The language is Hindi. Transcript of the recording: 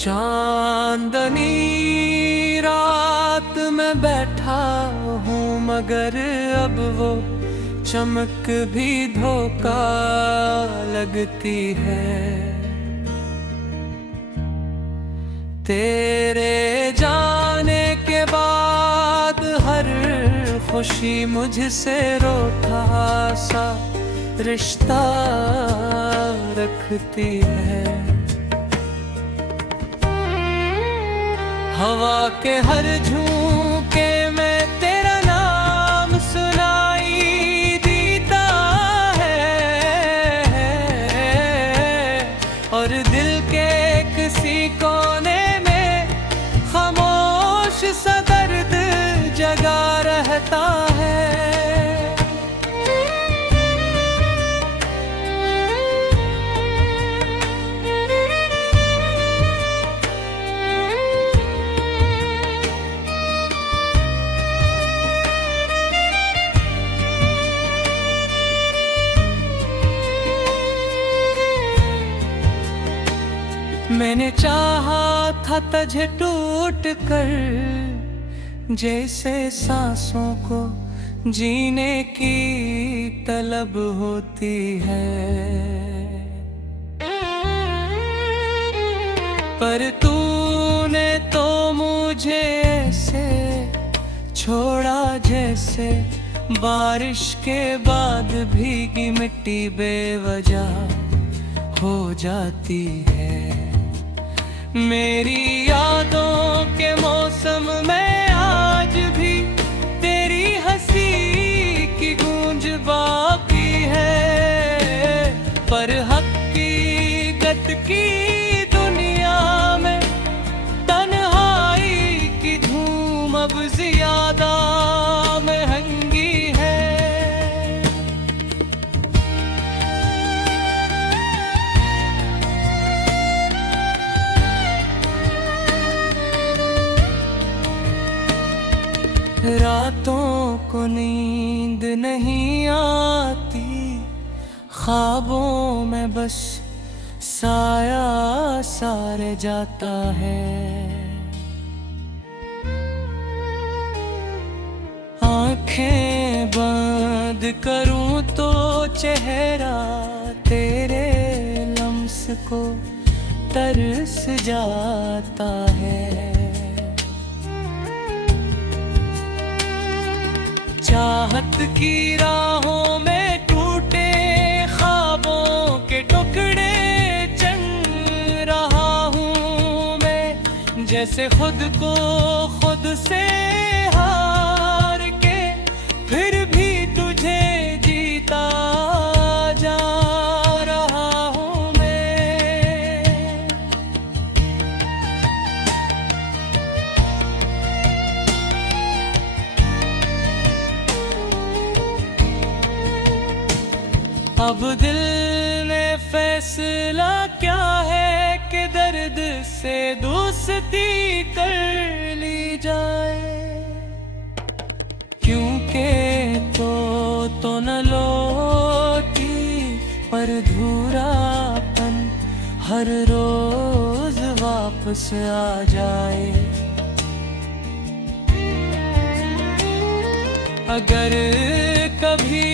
चांदनी रात में बैठा हूँ मगर अब वो चमक भी धोखा लगती है। तेरे जाने के बाद हर खुशी मुझसे रूठा सा रिश्ता रखती है। हवा के हर झोंके में तेरा नाम सुनाई देता है और दिल के किसी कोने में खामोश सा दर्द जगा रहता है। मैंने चाहा था तुझे टूट कर, जैसे सांसों को जीने की तलब होती है, पर तूने तो मुझे ऐसे छोड़ा जैसे बारिश के बाद भीगी मिट्टी बेवजह हो जाती है। मेरी यादों के मौसम में आज भी तेरी हंसी की गूंज बाकी है, पर हकीकत की दुनिया में तन्हाई की धूम अब ज्यादा महंगी है। रातों को नींद नहीं आती, ख्वाबों में बस साया सारे जाता है। आंखें बंद करूं तो चेहरा तेरे लम्स को तरस जाता है। चाहत की राहों में टूटे ख्वाबों के टुकड़े चन रहा हूँ मैं, जैसे खुद को खुद से हार के फिर भी तुझे जीता जा रहा हूँ मैं। अब दिल ने फैसला क्या है कि दर्द से दोस्ती कर ली जाए, क्योंकि तो न लौटी पर धूरापन हर रोज वापस आ जाए। अगर कभी